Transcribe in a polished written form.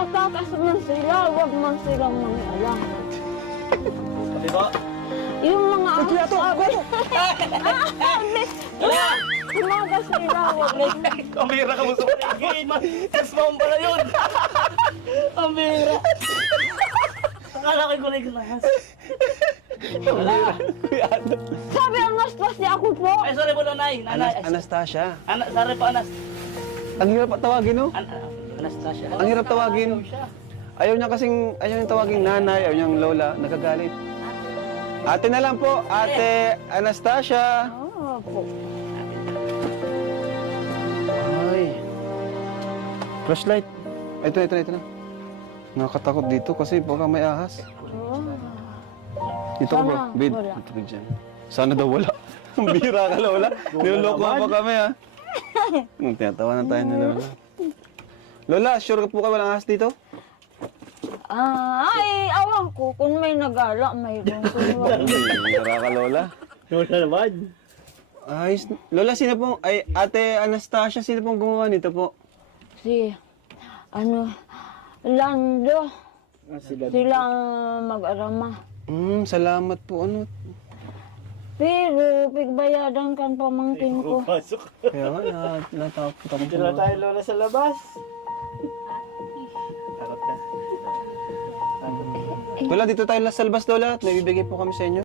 Tatakas man sila, wag man silang mangialam. Di ba? Yung mga aso ako. Tumakas sila, wag lang. Kamera ka mo sa paligid. Ex-mom pala yun. Kamera. Akala ko yung glass. Kuya Ano. Sabi ang aspas niya ako po. Ay, sorry po, nanay. Nanay. Anastasia. Sorry po, Ang hirap tawagin, no? Anastasia. Ang hirap tawagin. Ayaw niya niyang tawagin nanay, ayaw niyang lola, nagagalit. Ate na lang po, Ate Anastasia. Oo po. Ay. Flashlight. Ito na. Nakakatakot dito kasi baka may ahas. Oo. Dito ko Sana ba? Bid. wala. Dito ko dyan. Sana daw wala. Ang bira ka, Lola. Niloloko pa kami, ha? Tinatawanan tayo ni Lola. Lola, sure ka po ka walang ahas dito? Ay, awan ko. Kung may nagala, mayroon ko. Bira ka, Lola. Lola naman. Ayos. Lola, sino pong... Ay, Ate Anastasia, sino pong gumawa nito po? Si, Lando. Sila mag-arama. Salamat po. Ano? Pero, pigbayadan kan pamangkin ko. Pasok. Kaya nga, natakot ako. Dito na tayo, Lola, sa labas. Harap ka. Lola, dito tayo sa labas, Lola. At may bibigay po kami sa inyo.